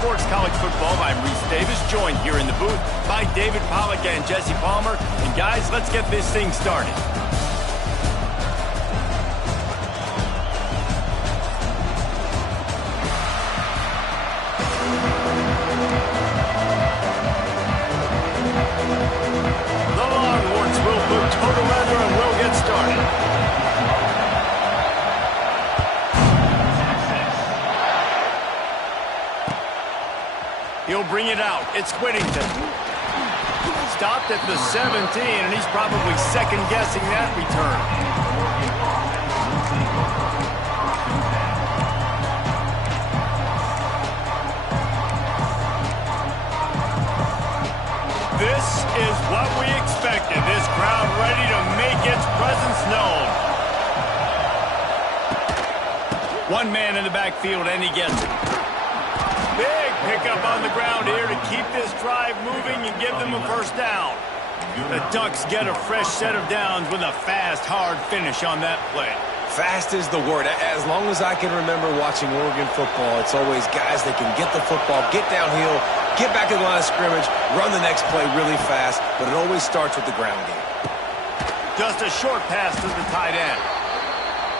Sports College Football. I'm Reese Davis, joined here in the booth by David Pollack and Jesse Palmer. And guys, let's get this thing started. The Longhorns will put total leather and we'll get started. He'll bring it out. It's Whittington. Stopped at the 17, and he's probably second-guessing that return. This is what we expected. This crowd ready to make its presence known. One man in the backfield, and he gets it. Big pickup on the ground here to keep this drive moving and give them a first down. The Ducks get a fresh set of downs with a fast, hard finish on that play. Fast is the word. As long as I can remember watching Oregon football, it's always guys that can get the football, get downhill, get back in the line of scrimmage, run the next play really fast, but it always starts with the ground game. Just a short pass to the tight end.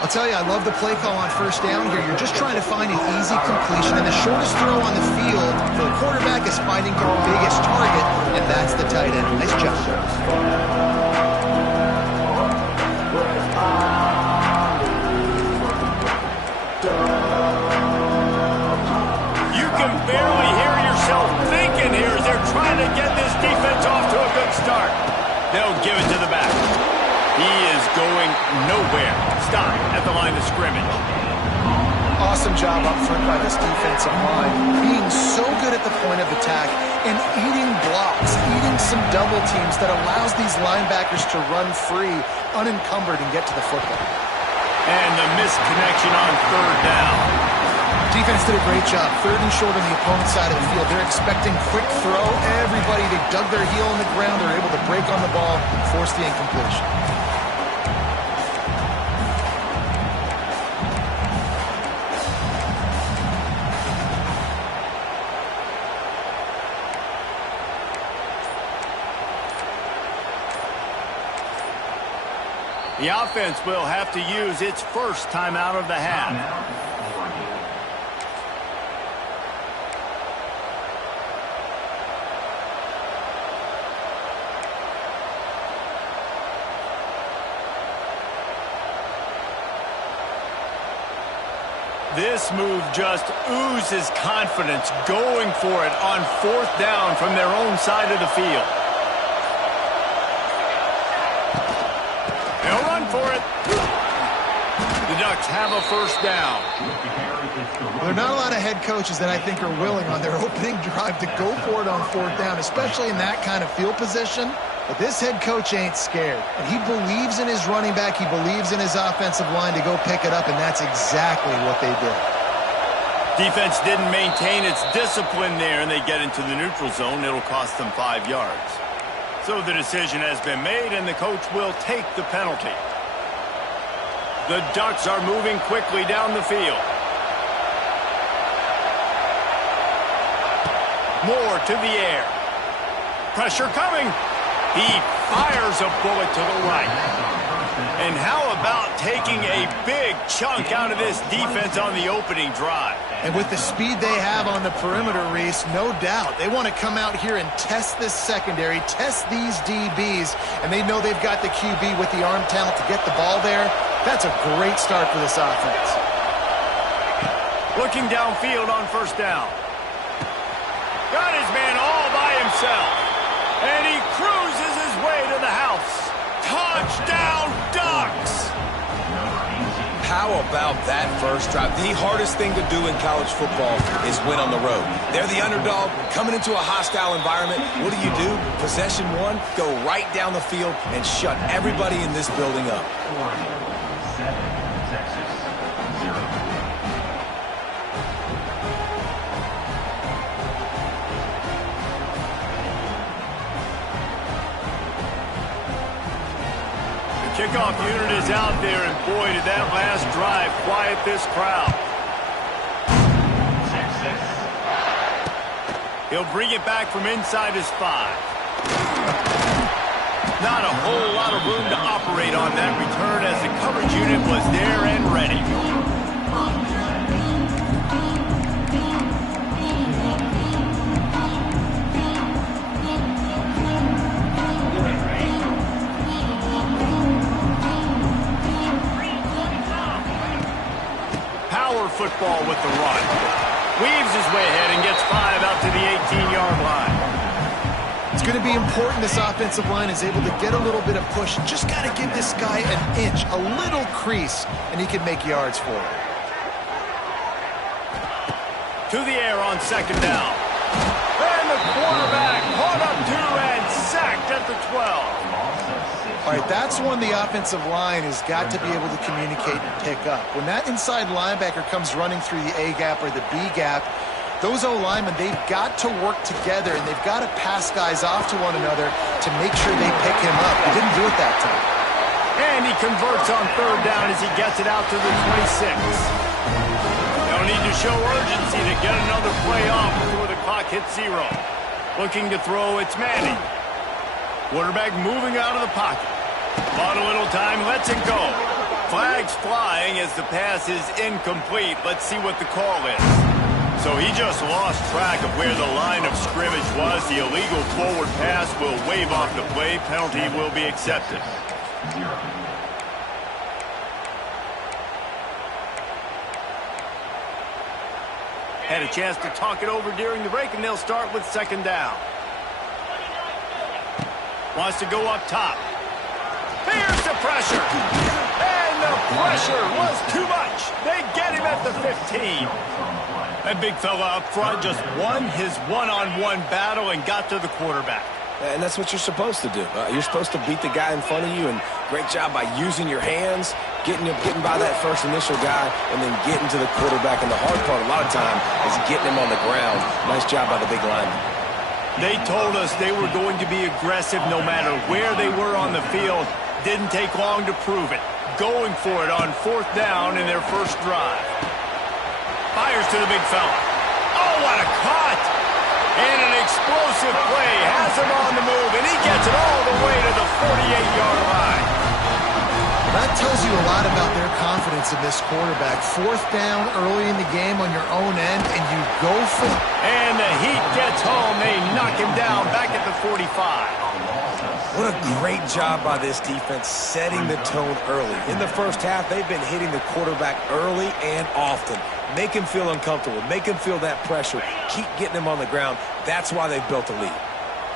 I'll tell you, I love the play call on first down here. You're just trying to find an easy completion, and the shortest throw on the field for a quarterback is finding your biggest target, and that's the tight end. Nice job. You can barely hear yourself thinking here as they're trying to get this defense off to a good start. They'll give it to the back. He is going nowhere. Stop at the line of scrimmage. Awesome job up front by this defensive line. Being so good at the point of attack and eating blocks, eating some double teams that allows these linebackers to run free, unencumbered, and get to the football. And the misconnection on third down. Defense did a great job. Third and short on the opponent's side of the field. They're expecting quick throw. Everybody, they dug their heel on the ground. They're able to break on the ball, force the incompletion. The offense will have to use its first time out of the half. This move just oozes confidence, going for it on fourth down from their own side of the field. They'll run for it. The Ducks have a first down. There are not a lot of head coaches that I think are willing on their opening drive to go for it on fourth down, especially in that kind of field position. But this head coach ain't scared. And he believes in his running back. He believes in his offensive line to go pick it up, and that's exactly what they did. Defense didn't maintain its discipline there, and they get into the neutral zone. It'll cost them 5 yards. So the decision has been made, and the coach will take the penalty. The Ducks are moving quickly down the field. Moore to the air. Pressure coming. He fires a bullet to the right. And how about taking a big chunk out of this defense on the opening drive? And with the speed they have on the perimeter, Reese, no doubt, they want to come out here and test this secondary, test these DBs, and they know they've got the QB with the arm talent to get the ball there. That's a great start for this offense. Looking downfield on first down. Got his man all by himself. And he cruises his way to the house. Touchdown, Ducks! How about that first drive? The hardest thing to do in college football is win on the road. They're the underdog coming into a hostile environment. What do? Possession one, go right down the field and shut everybody in this building up. 7, Texas, 0. Kickoff unit is out there, and boy, did that last drive quiet this crowd. He'll bring it back from inside his 5. Not a whole lot of room to operate on that return as the coverage unit was there and ready. Power football with the run. Weaves his way ahead and gets 5 out to the 18-yard line. It's going to be important this offensive line is able to get a little bit of push. Just got to give this guy an inch, a little crease, and he can make yards for it. To the air on 2nd down. And the quarterback caught up to and sacked at the 12. All right, that's one the offensive line has got to be able to communicate and pick up. When that inside linebacker comes running through the A gap or the B gap, those O-linemen, they've got to work together, and they've got to pass guys off to one another to make sure they pick him up. He didn't do it that time. And he converts on 3rd down as he gets it out to the 26. They'll need to show urgency to get another play off before the clock hits 0. Looking to throw, it's Madden. Quarterback moving out of the pocket. Bought a little time, lets it go. Flags flying as the pass is incomplete. Let's see what the call is. So he just lost track of where the line of scrimmage was. The illegal forward pass will wave off the play. Penalty will be accepted. 0. Had a chance to talk it over during the break, and they'll start with 2nd down. Wants to go up top. Here's the pressure. And the pressure was too much. They get him at the 15. That big fella up front just won his one-on-one battle and got to the quarterback. And that's what you're supposed to do. You're supposed to beat the guy in front of you, and great job by using your hands, getting by that first initial guy, and then getting to the quarterback. And the hard part a lot of time is getting him on the ground. Nice job by the big lineman. They told us they were going to be aggressive no matter where they were on the field. Didn't take long to prove it. Going for it on 4th down in their first drive. Fires to the big fella. Oh, what a cut! And an explosive play has him on the move, and he gets it all the way to the 48-yard line. That tells you a lot about their confidence in this quarterback. 4th down early in the game on your own end, and you go for it. And the heat gets home. They knock him down back at the 45. What a great job by this defense setting the tone early. In the first half, they've been hitting the quarterback early and often. Make him feel uncomfortable. Make him feel that pressure. Keep getting him on the ground. That's why they've built a lead.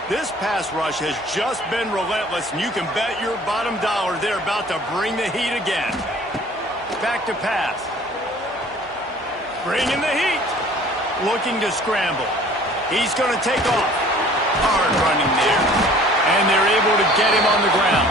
This pass rush has just been relentless, and you can bet your bottom dollar they're about to bring the heat again. Back to pass. Bringing the heat. Looking to scramble. He's going to take off. Hard running there. And they're able to get him on the ground.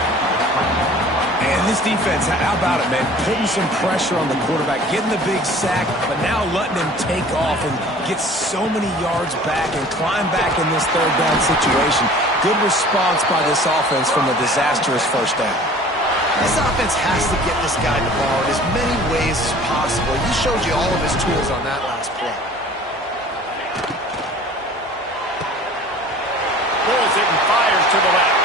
And this defense, how about it, man? Putting some pressure on the quarterback, getting the big sack, but now letting him take off and get so many yards back and climb back in this 3rd down situation. Good response by this offense from a disastrous first down. This offense has to get this guy the ball in as many ways as possible. He showed you all of his tools on that last play. Pulls it and fires to the left.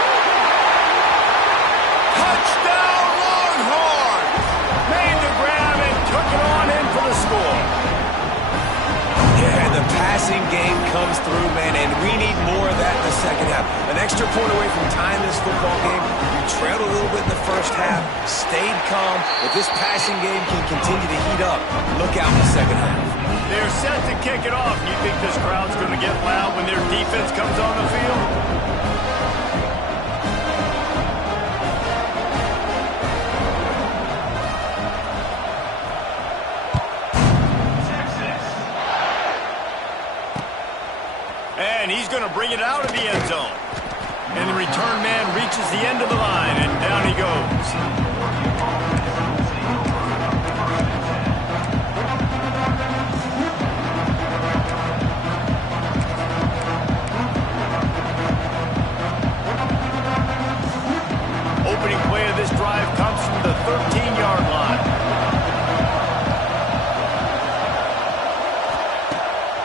Touchdown, Longhorns! Made the grab and took it on in for the score. Yeah, the passing game comes through, man, and we need more of that in the second half. An extra point away from tying this football game. You trailed a little bit in the first half, stayed calm. If this passing game can continue to heat up, look out in the second half. They're set to kick it off. You think this crowd's going to get loud when their defense comes on the field? And he's going to bring it out of the end zone. And the return man reaches the end of the line, and down he goes. Opening play of this drive comes from the 13-yard line.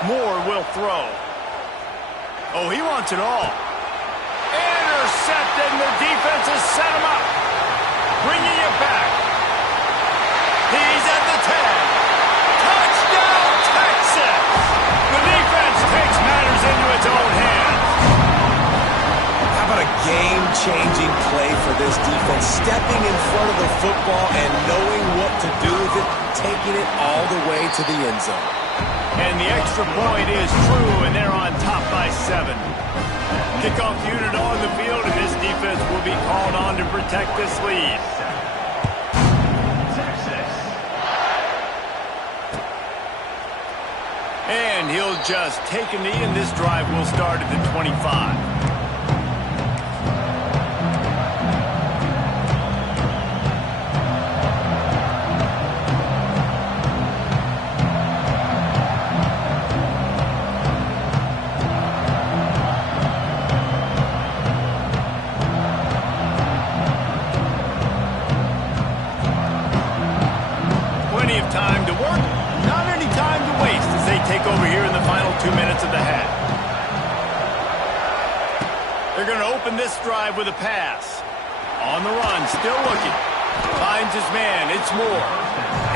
Moore will throw. Oh, he wants it all. Intercepted, and the defense has set him up. Bringing it back. He's at the 10. Touchdown, Texas! The defense takes matters into its own hands. How about a game-changing play for this defense? Stepping in front of the football and knowing what to do with it, taking it all the way to the end zone. And the extra point is true, and they're on top by 7. Kickoff unit on the field, and this defense will be called on to protect this lead. And he'll just take a knee, and this drive will start at the 25. Plenty of time to work, not any time to waste as they take over here in the final 2 minutes of the half. They're going to open this drive with a pass. On the run, still looking. Finds his man, it's Moore.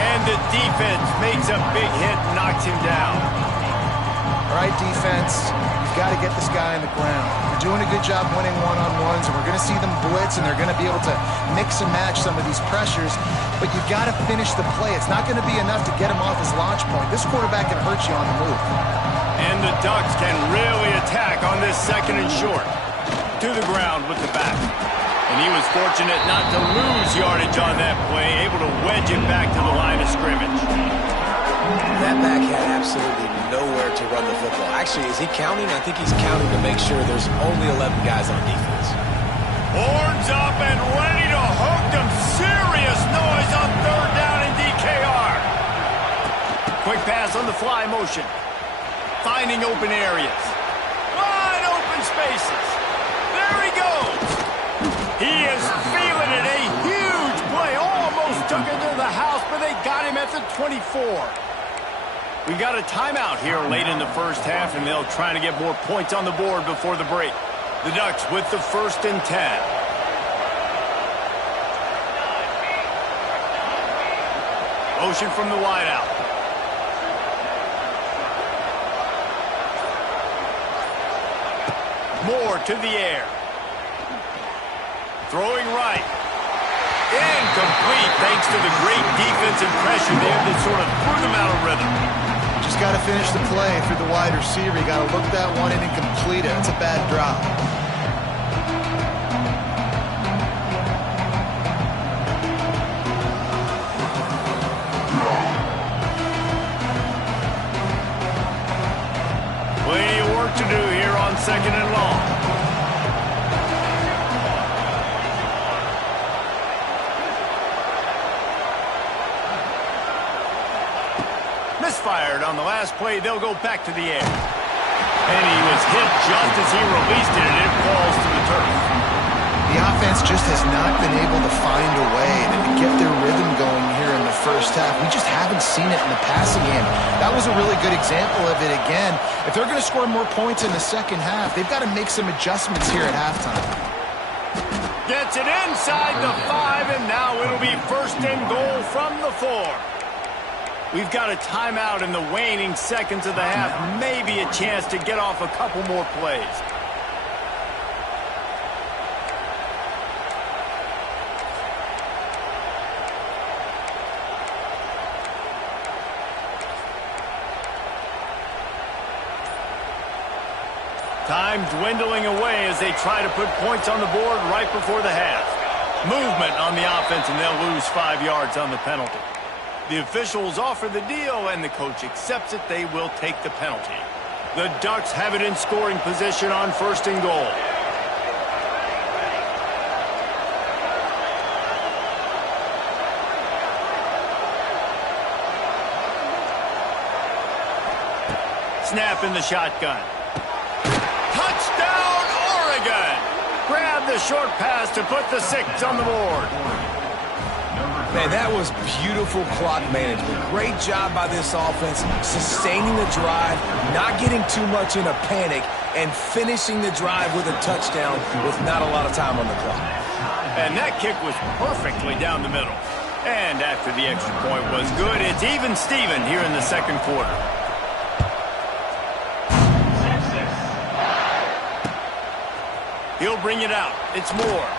And the defense makes a big hit and knocks him down. All right, defense, you've got to get this guy on the ground. You're doing a good job winning one-on-ones, and we're going to see them blitz, and they're going to be able to mix and match some of these pressures, but you've got to finish the play. It's not going to be enough to get him off his launch point. This quarterback can hurt you on the move. And the Ducks can really attack on this 2nd and short. To the ground with the back. And he was fortunate not to lose yardage on that play, able to wedge it back to the line of scrimmage. That back had absolutely nowhere to run the football. Actually, is he counting? I think he's counting to make sure there's only 11 guys on defense. Horns up and ready to hook them. Serious noise on 3rd down in DKR. Quick pass on the fly motion. Finding open areas. Wide open spaces. There he goes. He is feeling it. A huge play. Almost took it to the house, but they got him at the 24. We got a timeout here late in the first half, and they'll try to get more points on the board before the break. The Ducks with the 1st and 10. Motion from the wideout. Moore to the air. Throwing right. Incomplete thanks to the great defensive pressure there that sort of threw them out of rhythm. Just got to finish the play through the wide receiver. You got to look that one in and complete it. It's a bad drop. Plenty of work to do here on 2nd and long. Misfired on the last play. They'll go back to the air. And he was hit just as he released it, and it falls to the turf. The offense just has not been able to find a way to get their rhythm going here in the first half. We just haven't seen it in the passing game. That was a really good example of it again. If they're going to score more points in the second half, they've got to make some adjustments here at halftime. Gets it inside the 5, and now it'll be 1st and goal from the 4. We've got a timeout in the waning seconds of the half. Maybe a chance to get off a couple more plays. Time dwindling away as they try to put points on the board right before the half. Movement on the offense, and they'll lose 5 yards on the penalty. The officials offer the deal, and the coach accepts it. They will take the penalty. The Ducks have it in scoring position on 1st and goal. Snap in the shotgun. Touchdown, Oregon! Grab the short pass to put the 6 on the board. Man, that was beautiful clock management. Great job by this offense, sustaining the drive, not getting too much in a panic, and finishing the drive with a touchdown with not a lot of time on the clock. And that kick was perfectly down the middle. And after the extra point was good, it's even Steven here in the second quarter. He'll bring it out. It's Moore.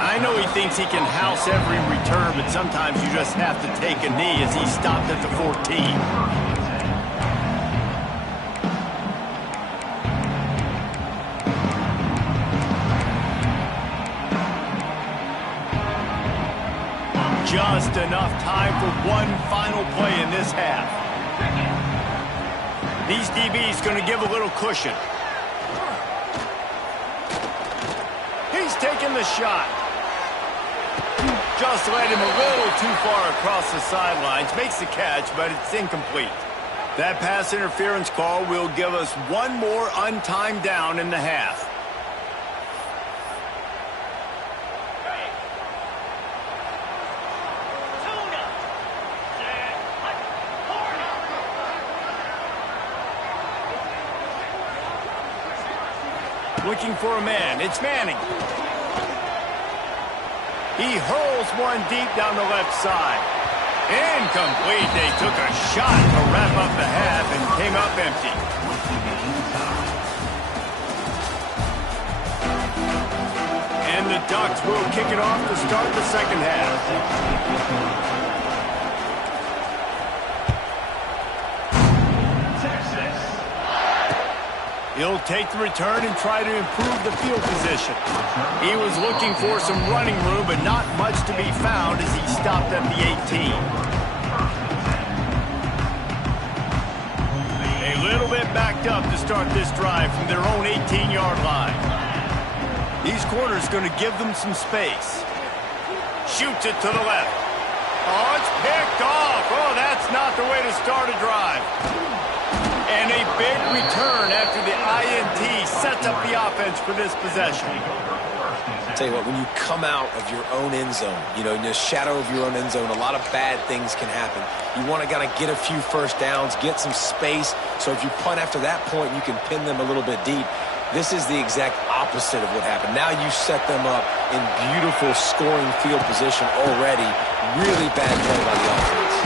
I know he thinks he can house every return, but sometimes you just have to take a knee as he stopped at the 14. Just enough time for one final play in this half. These DBs going to give a little cushion. He's taking the shot. Just led him a little too far across the sidelines. Makes the catch, but it's incomplete. That pass interference call will give us one more untimed down in the half. Looking for a man. It's Manning. He hurls one deep down the left side. Incomplete. They took a shot to wrap up the half and came up empty. And the Ducks will kick it off to start the second half. He'll take the return and try to improve the field position. He was looking for some running room, but not much to be found as he stopped at the 18. A little bit backed up to start this drive from their own 18-yard line. These corners going to give them some space. Shoots it to the left. Oh, it's picked off. Oh, that's not the way to start a drive. And a big return after the INT sets up the offense for this possession. I'll tell you what, when you come out of your own end zone, in the shadow of your own end zone, a lot of bad things can happen. You want to kind of get a few first downs, get some space, so if you punt after that point, you can pin them a little bit deep. This is the exact opposite of what happened. Now you set them up in beautiful scoring field position already. Really bad play by the offense.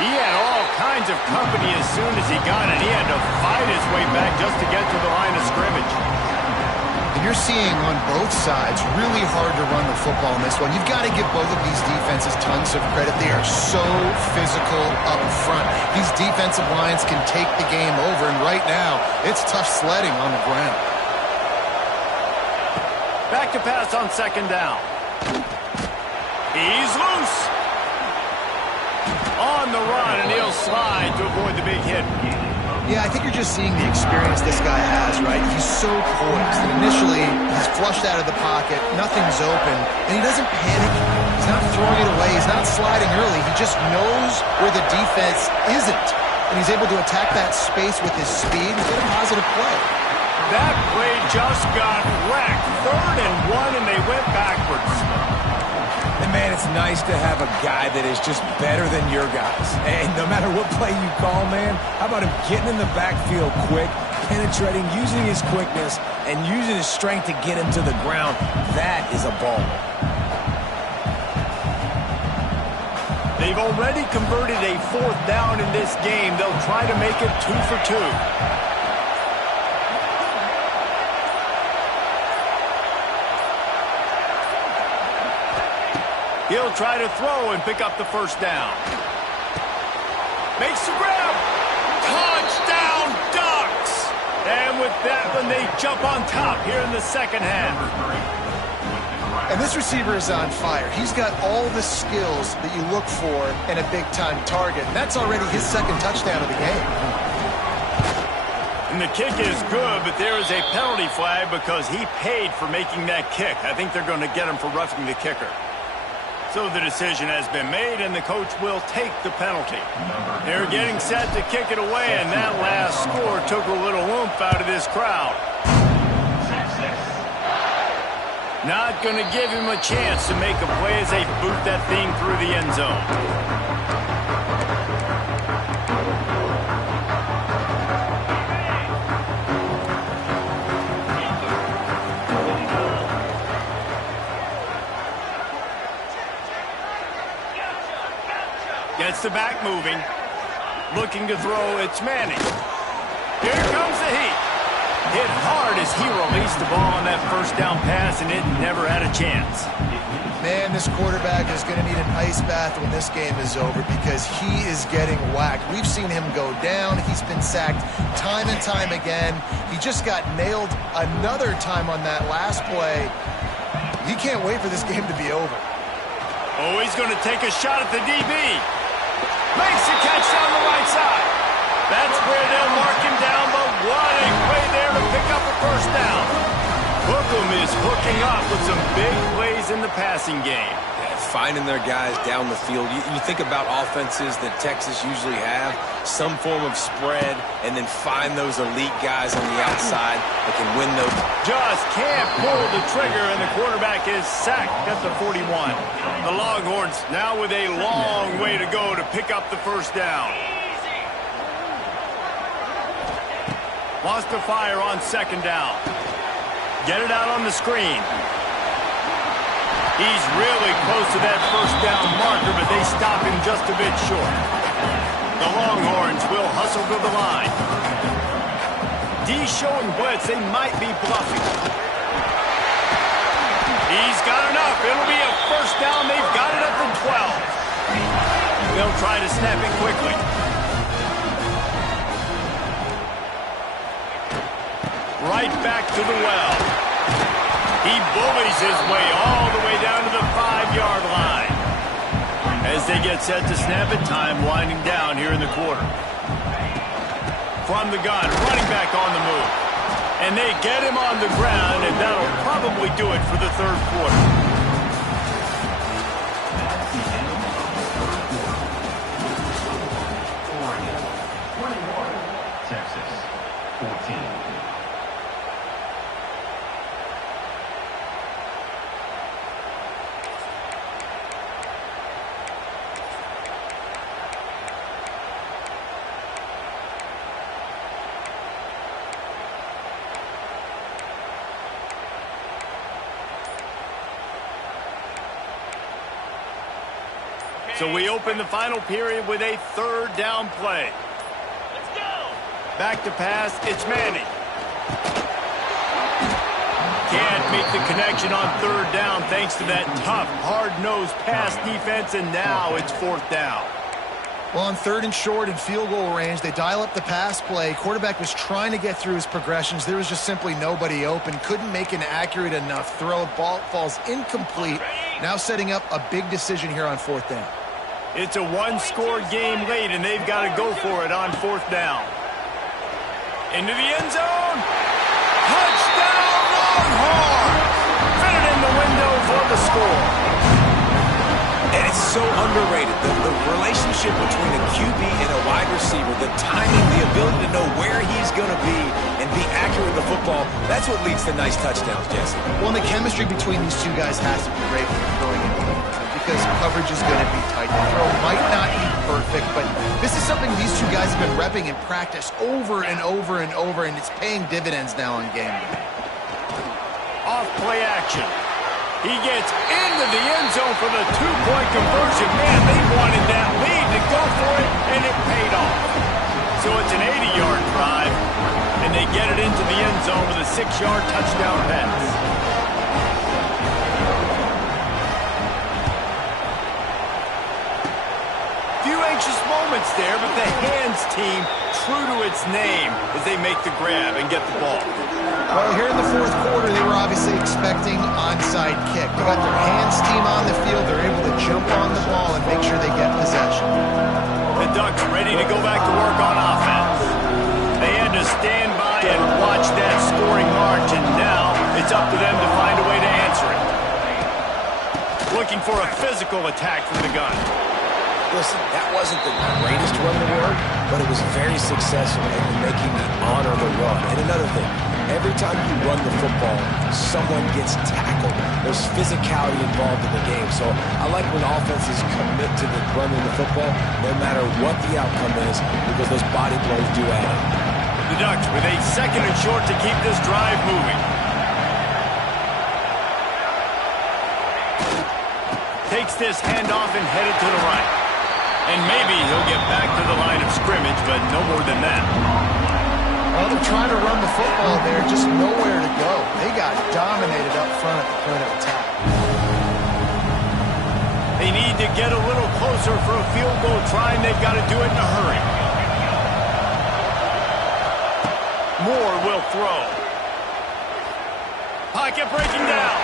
He had all kinds of company as soon as he got it. He had to fight his way back just to get to the line of scrimmage. And you're seeing on both sides really hard to run the football in this one. You've got to give both of these defenses tons of credit. They are so physical up front. These defensive lines can take the game over, and right now, it's tough sledding on the ground. Back to pass on second down. He's loose. On the run, and he'll slide to avoid the big hit. Yeah, I think you're just seeing the experience this guy has, right? He's so poised. And initially, he's flushed out of the pocket, nothing's open, and he doesn't panic. He's not throwing it away. He's not sliding early. He just knows where the defense isn't. And he's able to attack that space with his speed and get a positive play. That play just got wrecked. 3rd and 1, and they went backwards. And, man, it's nice to have a guy that is just better than your guys. And no matter what play you call, man, how about him getting in the backfield quick, penetrating, using his quickness, and using his strength to get him to the ground? That is a ball. They've already converted a 4th down in this game. They'll try to make it 2 for 2. He'll try to throw and pick up the first down. Makes the grab. Touchdown, Ducks! And with that one, they jump on top here in the second half. And this receiver is on fire. He's got all the skills that you look for in a big-time target. And that's already his 2nd touchdown of the game. And the kick is good, but there is a penalty flag because he paid for making that kick. I think they're going to get him for roughing the kicker. So the decision has been made, and the coach will take the penalty. They're getting set to kick it away, and that last score took a little oomph out of this crowd. Not going to give him a chance to make a play as they boot that thing through the end zone. Keeps the back moving. Looking to throw, it's Manning. Here comes the heat. Hit hard as he released the ball on that first down pass, and it never had a chance. Man, this quarterback is going to need an ice bath when this game is over because he is getting whacked. We've seen him go down. He's been sacked time and time again. He just got nailed another time on that last play. He can't wait for this game to be over. Oh, he's going to take a shot at the DB. Makes the catch down the right side. That's where they'll mark him down, but what a play there to pick up a first down. Bookham is hooking up with some big plays in the passing game. Yeah, finding their guys down the field. You think about offenses that Texas usually have, some form of spread, and then find those elite guys on the outside that can win those. Just can't pull the trigger, and the quarterback is sacked at the 41. The Longhorns now with a long way to go to pick up the first down. Wants to fire on second down. Get it out on the screen. He's really close to that first down marker, but they stop him just a bit short. The Longhorns will hustle to the line. D showing blitz. They might be bluffing. He's got enough. It'll be a first down. They've got it at the 12. They'll try to snap it quickly. Right back to the well. He bullies his way all the way down to the 5-yard line. As they get set to snap it, time winding down here in the quarter. From the gun, running back on the move. And they get him on the ground, and that'll probably do it for the third quarter. So we open the final period with a third down play. Let's go. Back to pass, it's Manning. Can't make the connection on third down thanks to that tough, hard-nosed pass defense, and now it's fourth down. Well, on third and short and field goal range, they dial up the pass play. Quarterback was trying to get through his progressions. There was just simply nobody open. Couldn't make an accurate enough throw. Ball falls incomplete. Now setting up a big decision here on fourth down. It's a one-score game late, and they've got to go for it on fourth down. Into the end zone. Touchdown, Longhorns! Fit it in the window for the score. And it's so underrated. The relationship between a QB and a wide receiver, the timing, the ability to know where he's going to be and be accurate with the football, that's what leads to nice touchdowns, Jesse. Well, and the chemistry between these two guys has to be great when they're throwing into it because coverage is going to be tight. The throw might not be perfect, but this is something these two guys have been repping in practice over and over and over, and it's paying dividends now on game day. Off play action. He gets into the end zone for the two-point conversion. Man, they wanted that lead to go for it, and it paid off. So it's an 80-yard drive, and they get it into the end zone with a 6-yard touchdown pass. Few anxious moments there, but the hands team true to its name as they make the grab and get the ball. Well, here in the fourth quarter, they were obviously expecting onside kick. They got their hands team on the field. They're able to jump on the ball and make sure they get possession. The Ducks ready to go back to work on offense. They had to stand by and watch that scoring march, and now it's up to them to find a way to answer it. Looking for a physical attack from the gun. Listen, that wasn't the greatest run in the world, but it was very successful in making me honor the run. And another thing, every time you run the football, someone gets tackled. There's physicality involved in the game. So I like when offenses commit to the running the football, no matter what the outcome is, because those body blows do add up. The Ducks with a second and short to keep this drive moving. Takes this handoff and headed to the right. And maybe he'll get back to the line of scrimmage, but no more than that. Well, they're trying to run the football there, just nowhere to go. They got dominated up front at the point of attack. They need to get a little closer for a field goal try, and they've got to do it in a hurry. Moore will throw. Pocket breaking down.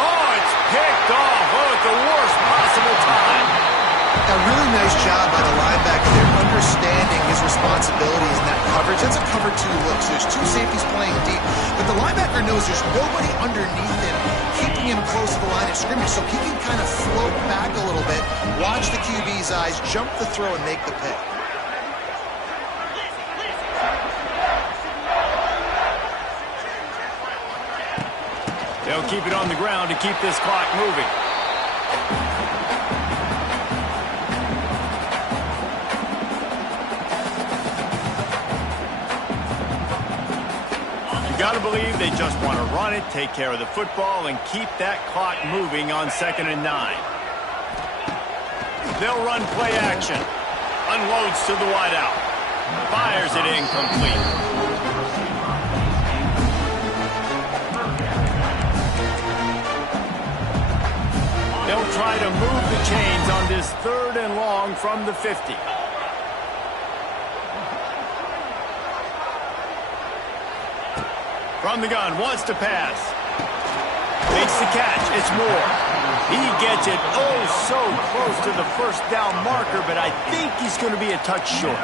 Oh, it's picked off. Oh, at the worst possible time. A really nice job by the linebacker there, understanding his responsibilities in that coverage. That's a cover 2 look, so there's 2 safeties playing deep. But the linebacker knows there's nobody underneath him, keeping him close to the line of scrimmage, so he can kind of float back a little bit, watch the QB's eyes, jump the throw, and make the pick. They'll keep it on the ground to keep this clock moving. Got to believe they just want to run it, take care of the football, and keep that clock moving on 2nd and 9. They'll run play action. Unloads to the wideout. Fires it incomplete. They'll try to move the chains on this 3rd and long from the 50. From the gun, wants to pass. Makes the catch, it's Moore. He gets it oh so close to the first down marker, but I think he's going to be a touch short.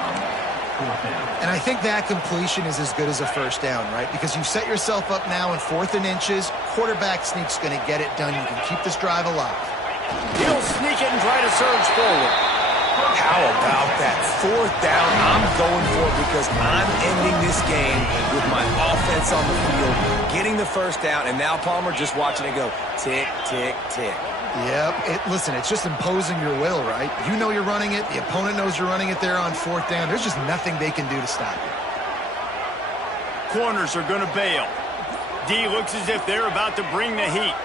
And I think that completion is as good as a first down, right? Because you set yourself up now in 4th and inches. Quarterback sneak's going to get it done. You can keep this drive alive. He'll sneak it and try to surge forward. How about that 4th down? I'm going for it because I'm ending this game with my offense on the field, getting the first down, and now Palmer just watching it go tick, tick, tick. Yep. Listen, it's just imposing your will, right? You know you're running it. The opponent knows you're running it there on 4th down. There's just nothing they can do to stop it. Corners are going to bail. D looks as if they're about to bring the heat.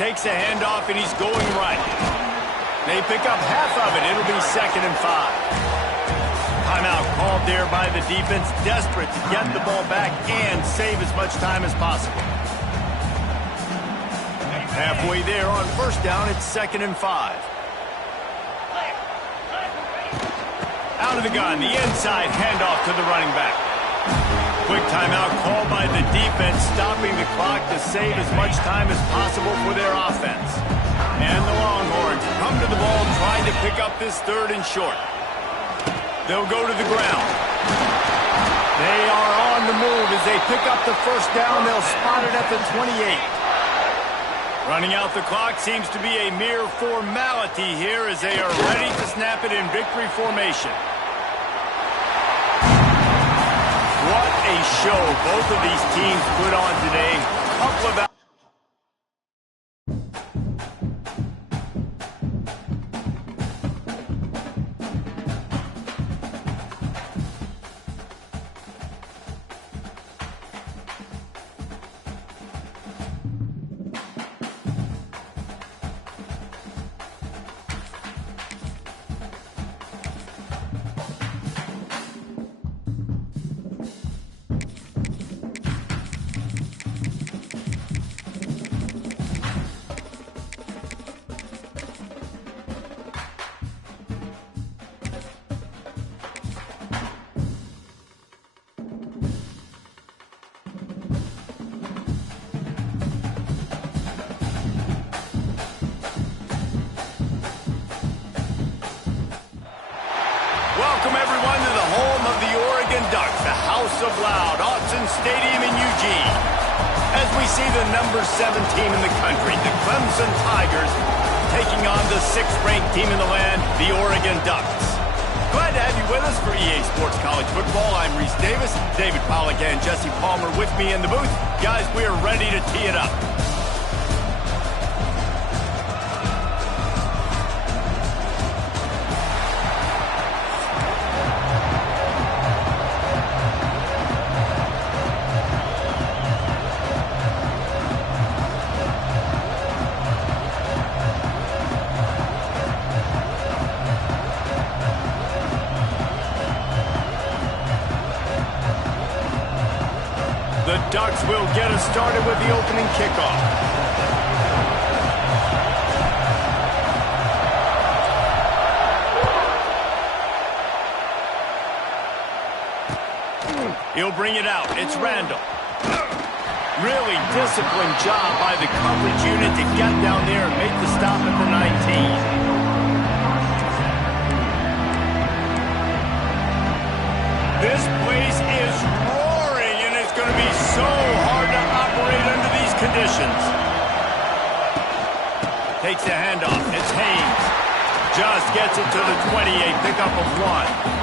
Takes a handoff, and he's going right. They pick up half of it. It'll be 2nd and 5. Timeout called there by the defense, desperate to get the ball back and save as much time as possible. Halfway there on 1st down, it's 2nd and 5. Out of the gun, the inside handoff to the running back. Quick timeout called by the defense, stopping the clock to save as much time as possible for their offense. And the Longhorns come to the ball trying to pick up this 3rd and short. They'll go to the ground. They are on the move as they pick up the 1st down. They'll spot it at the 28. Running out the clock seems to be a mere formality here as they are ready to snap it in victory formation. What a show both of these teams put on today. Couple of welcome everyone to the home of the Oregon Ducks, the House of Loud, Autzen Stadium in Eugene. As we see the number 7 team in the country, the Clemson Tigers, taking on the 6th-ranked team in the land, the Oregon Ducks. Glad to have you with us for EA Sports College Football. I'm Reese Davis, David Pollack and Jesse Palmer with me in the booth. Guys, we are ready to tee it up. The Ducks will get us started with the opening kickoff. He'll bring it out. It's Randall. Really disciplined job by the coverage unit to get down there and make the stop at the 19. This place is roaring, and it's going to be so hard to operate under these conditions. Takes the handoff. It's Haynes. Just gets it to the 28, pickup of 1.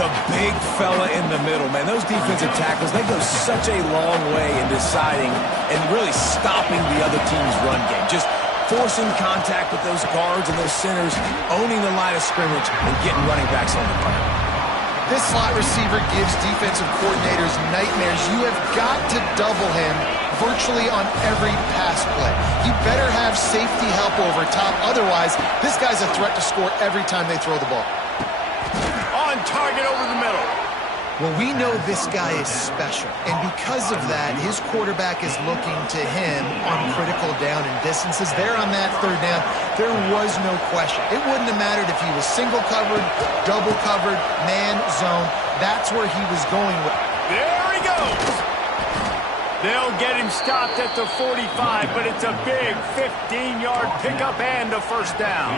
The big fella in the middle, man. Those defensive tackles, they go such a long way in deciding and really stopping the other team's run game. Just forcing contact with those guards and those centers, owning the line of scrimmage, and getting running backs on the ground. This slot receiver gives defensive coordinators nightmares. You have got to double him virtually on every pass play. You better have safety help over top. Otherwise, this guy's a threat to score every time they throw the ball. On target over the middle. Well, we know this guy is special, and because of that, his quarterback is looking to him on critical down and distances. There on that third down, there was no question. It wouldn't have mattered if he was single covered, double covered, man, zone. That's where he was going with. There he goes. They'll get him stopped at the 45, but it's a big 15-yard pickup and a first down.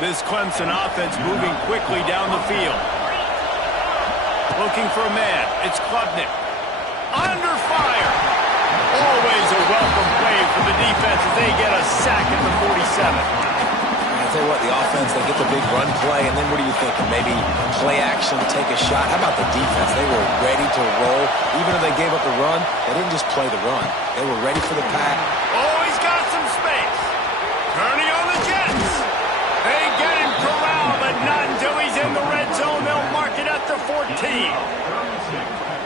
This Clemson offense moving quickly down the field. Looking for a man. It's Klubnik. Under fire. Always a welcome play for the defense as they get a sack at the 47. I tell you what, the offense, they get the big run play, and then what are you thinking? Maybe play action, take a shot. How about the defense? They were ready to roll. Even if they gave up the run, they didn't just play the run. They were ready for the pack. Oh, he's got some space. Turning on the Jets. They get him corralled, but not until he's in the red zone. They'll mark it at the 14.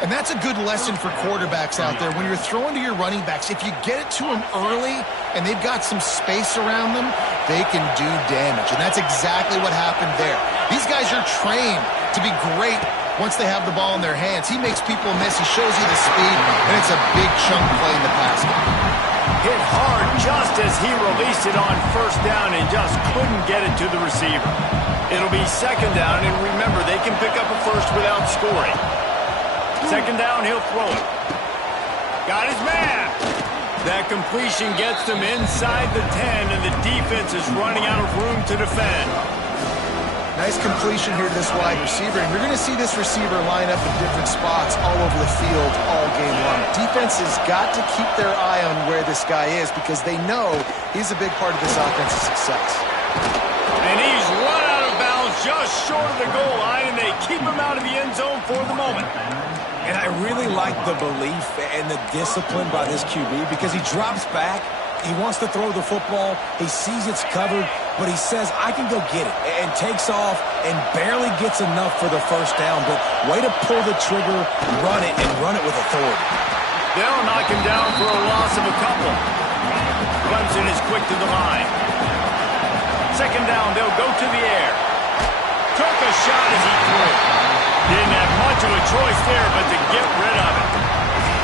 And that's a good lesson for quarterbacks out there. When you're throwing to your running backs, if you get it to them early and they've got some space around them, they can do damage. And that's exactly what happened there. These guys are trained to be great once they have the ball in their hands. He makes people miss. He shows you the speed, and it's a big chunk play in the pass game. Hit hard just as he released it on first down and just couldn't get it to the receiver. It'll be second down, and remember, they can pick up a first without scoring. Second down, he'll throw it. Got his man. That completion gets them inside the 10, and the defense is running out of room to defend. Nice completion here to this wide receiver, and you're going to see this receiver line up in different spots all over the field all game long. Defense has got to keep their eye on where this guy is because they know he's a big part of this offense's success. And he's run out of bounds just short of the goal line, and they keep him out of the end zone for the moment. And I really like the belief and the discipline by this QB because he drops back. He wants to throw the football. He sees it's covered, but he says, I can go get it, and takes off and barely gets enough for the first down. But way to pull the trigger, run it, and run it with authority. They'll knock him down for a loss of a couple. Clemson is quick to the line. Second down, they'll go to the air. Took a shot as he threw. Didn't have much of a choice there, but to get rid of it.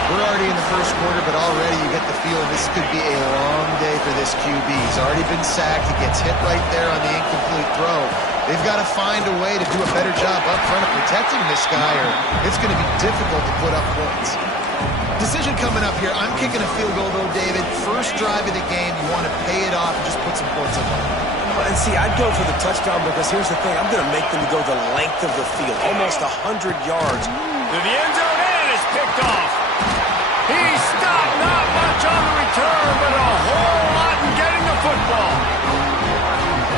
We're already in the first quarter, but already you get the feeling this could be a long day for this QB. He's already been sacked. He gets hit right there on the incomplete throw. They've got to find a way to do a better job up front of protecting this guy, or it's going to be difficult to put up points. Decision coming up here. I'm kicking a field goal, though, David. First drive of the game, you want to pay it off and just put some points on it. And see, I'd go for the touchdown because here's the thing. I'm going to make them go the length of the field, almost 100 yards. To the end zone, and it's picked off. He stopped, not much on the return, but a whole lot in getting the football.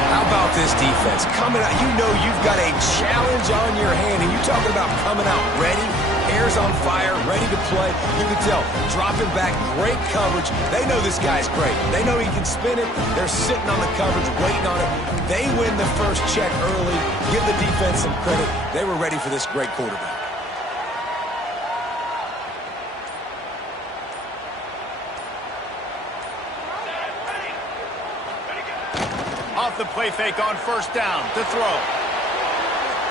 How about this defense? Coming out, you know you've got a challenge on your hand, and you're talking about coming out ready, hair's on fire, ready to play. You can tell, dropping back, great coverage. They know this guy's great. They know he can spin it. They're sitting on the coverage, waiting on it. They win the first check early. Give the defense some credit. They were ready for this great quarterback. Off the play fake on first down to throw.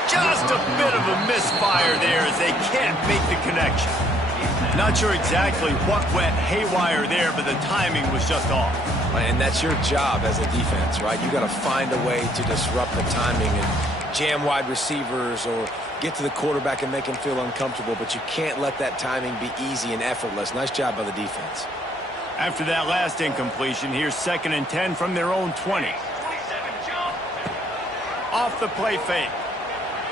Just a bit of a misfire there as they can't make the connection. Not sure exactly what went haywire there, but the timing was just off. And that's your job as a defense, right? You got to find a way to disrupt the timing and jam wide receivers or get to the quarterback and make him feel uncomfortable, but you can't let that timing be easy and effortless. Nice job by the defense. After that last incompletion, here's 2nd and 10 from their own 20. Off the play fake.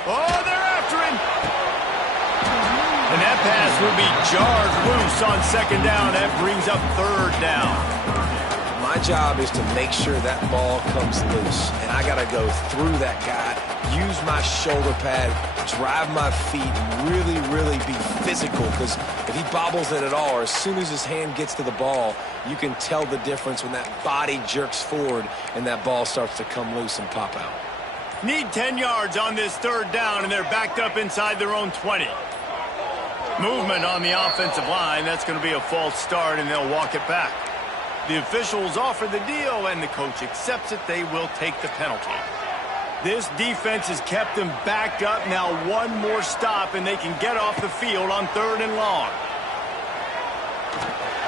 Oh, they're after him. And that pass will be jarred loose on 2nd down. That brings up 3rd down. My job is to make sure that ball comes loose, and I got to go through that guy, use my shoulder pad, drive my feet, and really, really be physical, because if he bobbles it at all, or as soon as his hand gets to the ball, you can tell the difference when that body jerks forward and that ball starts to come loose and pop out. Need 10 yards on this 3rd down, and they're backed up inside their own 20. Movement on the offensive line. That's going to be a false start, and they'll walk it back. The officials offer the deal, and the coach accepts it. They will take the penalty. This defense has kept them backed up. Now one more stop, and they can get off the field on 3rd and long.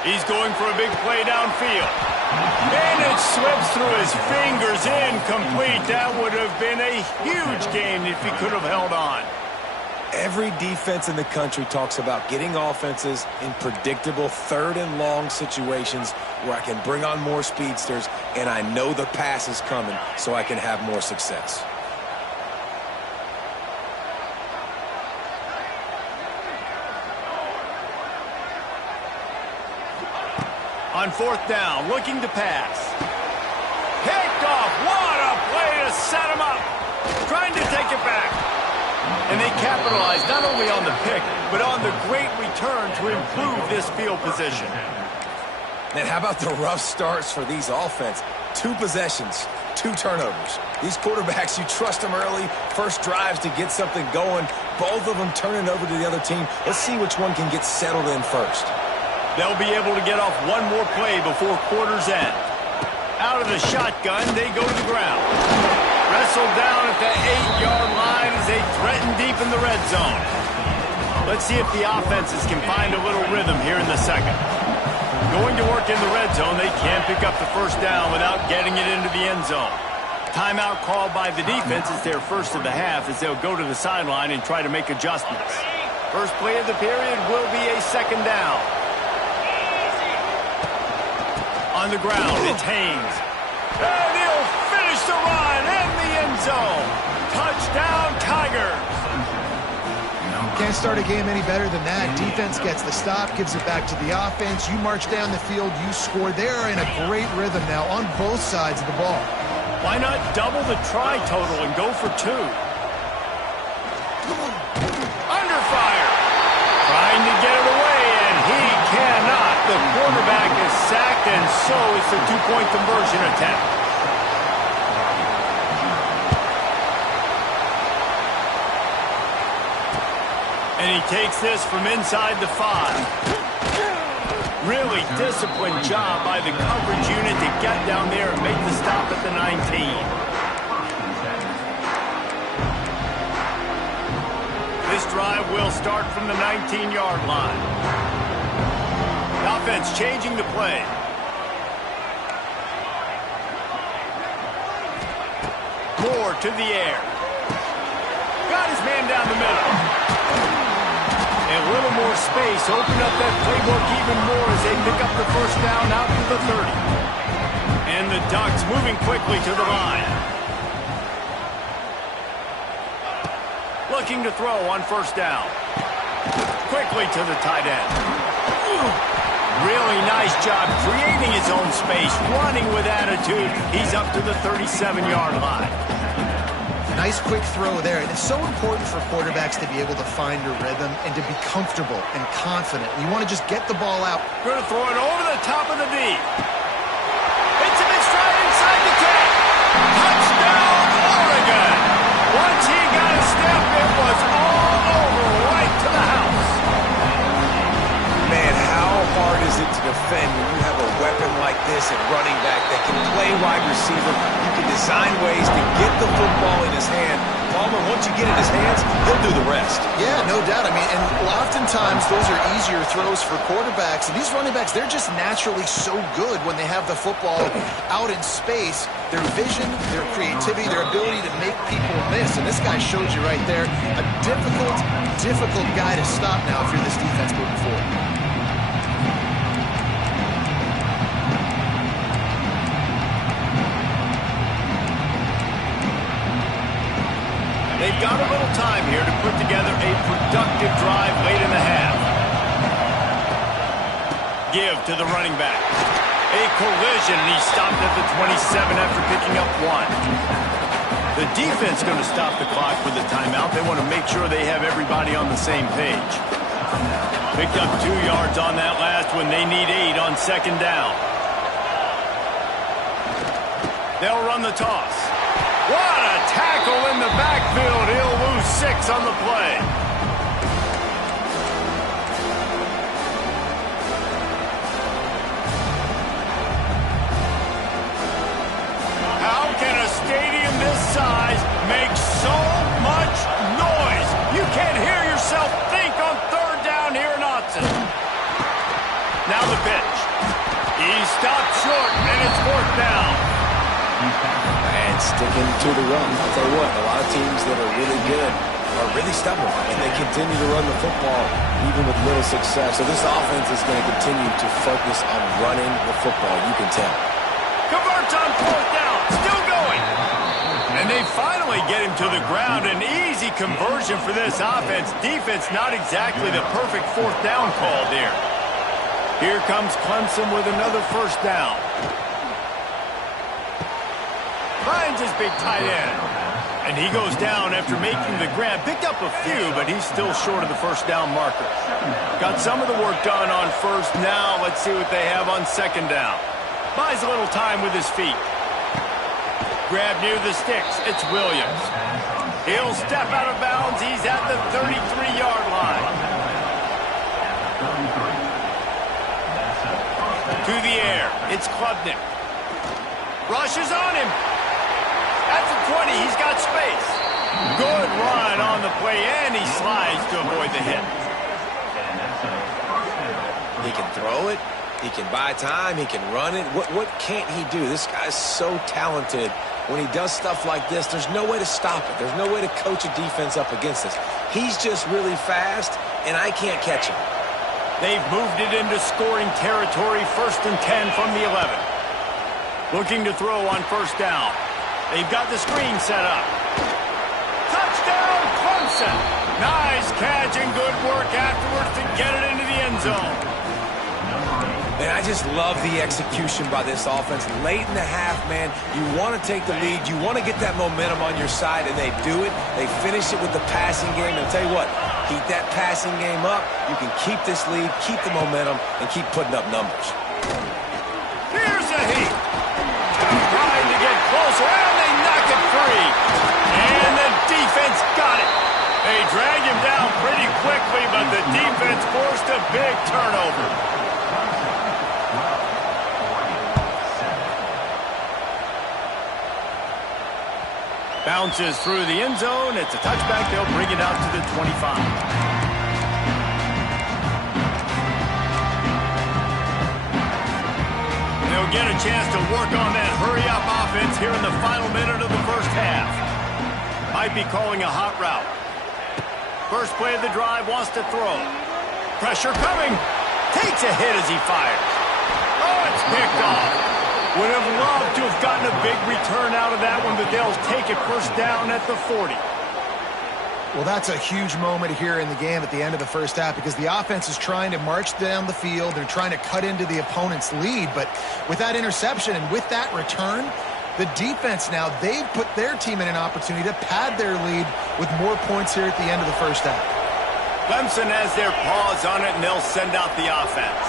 He's going for a big play downfield. And it slips through his fingers, incomplete. That would have been a huge gain if he could have held on. Every defense in the country talks about getting offenses in predictable 3rd and long situations where I can bring on more speedsters and I know the pass is coming so I can have more success. On 4th down, looking to pass. Picked off. What a play to set him up. Trying to take it back. And they capitalized not only on the pick, but on the great return to improve this field position. Man, how about the rough starts for these offense? 2 possessions, 2 turnovers. These quarterbacks, you trust them early, first drives to get something going. Both of them turning over to the other team. Let's see which one can get settled in first. They'll be able to get off one more play before quarter's end. Out of the shotgun, they go to the ground. Wrestled down at the 8-yard line as they threaten deep in the red zone. Let's see if the offenses can find a little rhythm here in the 2nd. Going to work in the red zone, they can't pick up the 1st down without getting it into the end zone. Timeout called by the defense is their first of the half as they'll go to the sideline and try to make adjustments. First play of the period will be a 2nd down. On the ground, it's Haynes. And he'll finish the run in the end zone. Touchdown, Tigers. Can't start a game any better than that. Defense gets the stop, gives it back to the offense. You march down the field, you score. They're in a great rhythm now on both sides of the ball. Why not double the try total and go for 2? Under fire. Trying to get it away, and he cannot. The quarterback is sacked, and so it's a 2-point conversion attempt. And he takes this from inside the 5. Really disciplined job by the coverage unit to get down there and make the stop at the 19. This drive will start from the 19-yard line. The offense changing the play. Moore to the air. Got his man down the middle. A little more space, open up that playbook even more as they pick up the 1st down out to the 30. And the Ducks moving quickly to the line. Looking to throw on 1st down. Quickly to the tight end. Really nice job creating his own space, running with attitude. He's up to the 37-yard line. Nice quick throw there. And it's so important for quarterbacks to be able to find a rhythm and to be comfortable and confident. You want to just get the ball out. Going to throw it over the top of the D. Hits him in stride inside the 10. Touchdown, Oregon. Once he got a step, it was all over right to the house. Man, how hard is it to defend when you have a weapon like this at running back that can play wide receiver? You can design ways to get the football in his hand. Palmer, once you get it in his hands, defense, he'll do the rest. Yeah, no doubt. I mean, and oftentimes those are easier throws for quarterbacks. And these running backs, they're just naturally so good when they have the football out in space. Their vision, their creativity, their ability to make people miss. And this guy showed you right there, a difficult guy to stop now if you're this defense moving forward. They've got a little time here to put together a productive drive late in the half. Give to the running back. A collision, and he stopped at the 27 after picking up 1. The defense going to stop the clock for the timeout. They want to make sure they have everybody on the same page. Picked up 2 yards on that last one. They need 8 on second down. They'll run the toss. What a tackle in the backfield. He'll lose 6 on the play. How can a stadium this size make so much noise? You can't hear yourself think on third down here in Austin. Now the pitch. He stopped short, and it's fourth down. And sticking to the run. I'll tell you what, a lot of teams that are really good are really stubborn, and they continue to run the football even with little success. So this offense is going to continue to focus on running the football. You can tell. Converts on fourth down. Still going. And they finally get him to the ground. An easy conversion for this offense. Defense not exactly the perfect fourth down call there. Here comes Clemson with another first down. Finds his big tight end. And he goes down after making the grab. Picked up a few, but he's still short of the first down marker. Got some of the work done on first. Now let's see what they have on second down. Buys a little time with his feet. Grab near the sticks. It's Williams. He'll step out of bounds. He's at the 33-yard line. To the air. It's Klubnik. Rushes on him. At the 20, he's got space. Good run on the play, and he slides to avoid the hit. He can throw it. He can buy time. He can run it. What can't he do? This guy's so talented. When he does stuff like this, there's no way to stop it. There's no way to coach a defense up against this. He's just really fast, and I can't catch him. They've moved it into scoring territory, 1st and 10 from the 11. Looking to throw on first down. They've got the screen set up. Touchdown, Clemson. Nice catch and good work afterwards to get it into the end zone. And I just love the execution by this offense. Late in the half, man, you want to take the lead. You want to get that momentum on your side, and they do it. They finish it with the passing game. And I'll tell you what, keep that passing game up. You can keep this lead, keep the momentum, and keep putting up numbers. Here's a heat. Trying to get closer, and they knock it free. And the defense got it. They drag him down pretty quickly, but the defense forced a big turnover. Bounces through the end zone. It's a touchback. They'll bring it out to the 25. They'll get a chance to work on that hurry-up offense here in the final minute of the first half. Might be calling a hot route. First play of the drive, wants to throw. Pressure coming. Takes a hit as he fires. Oh, it's picked off. Would have loved to have gotten a big return out of that one, but they'll take it first down at the 40. Well, that's a huge moment here in the game at the end of the first half because the offense is trying to march down the field. They're trying to cut into the opponent's lead, but with that interception and with that return, the defense now, they've put their team in an opportunity to pad their lead with more points here at the end of the first half. Clemson has their paws on it, and they'll send out the offense.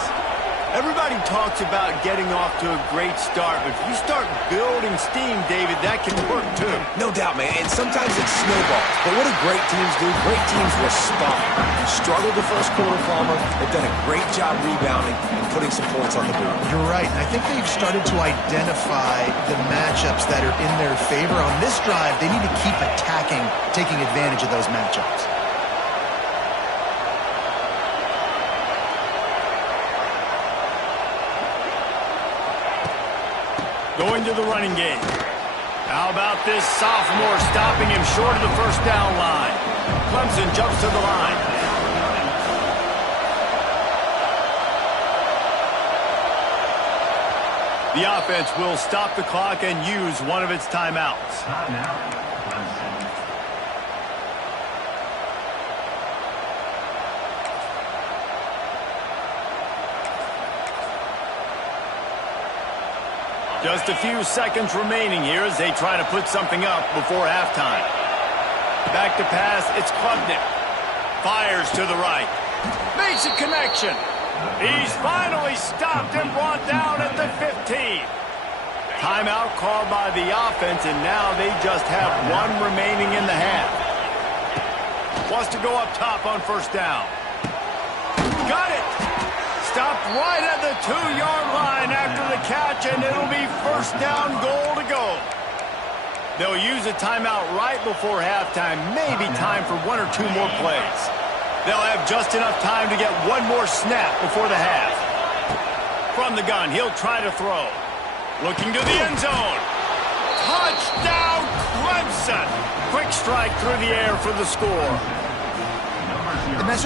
Everybody talks about getting off to a great start, but if you start building steam, David, that can work too. No doubt, man, and sometimes it snowballs. But what do great teams do? Great teams respond. Struggled the first quarter, Palmer. They've done a great job rebounding and putting some points on the board. You're right, and I think they've started to identify the matchups that are in their favor. On this drive, they need to keep attacking, taking advantage of those matchups. Going to the running game. How about this sophomore stopping him short of the first down line? Clemson jumps to the line. The offense will stop the clock and use one of its timeouts. Timeout, Clemson. Just a few seconds remaining here as they try to put something up before halftime. Back to pass, it's Klubnik. Fires to the right. Makes a connection. He's finally stopped and brought down at the 15. Timeout called by the offense, and now they just have one remaining in the half. Wants to go up top on first down. Got it! Stopped right at the 2-yard line after the catch, and it'll be first down goal to go. They'll use a timeout right before halftime, maybe time for one or two more plays. They'll have just enough time to get one more snap before the half. From the gun, he'll try to throw. Looking to the end zone. Touchdown, Clemson! Quick strike through the air for the score. And that's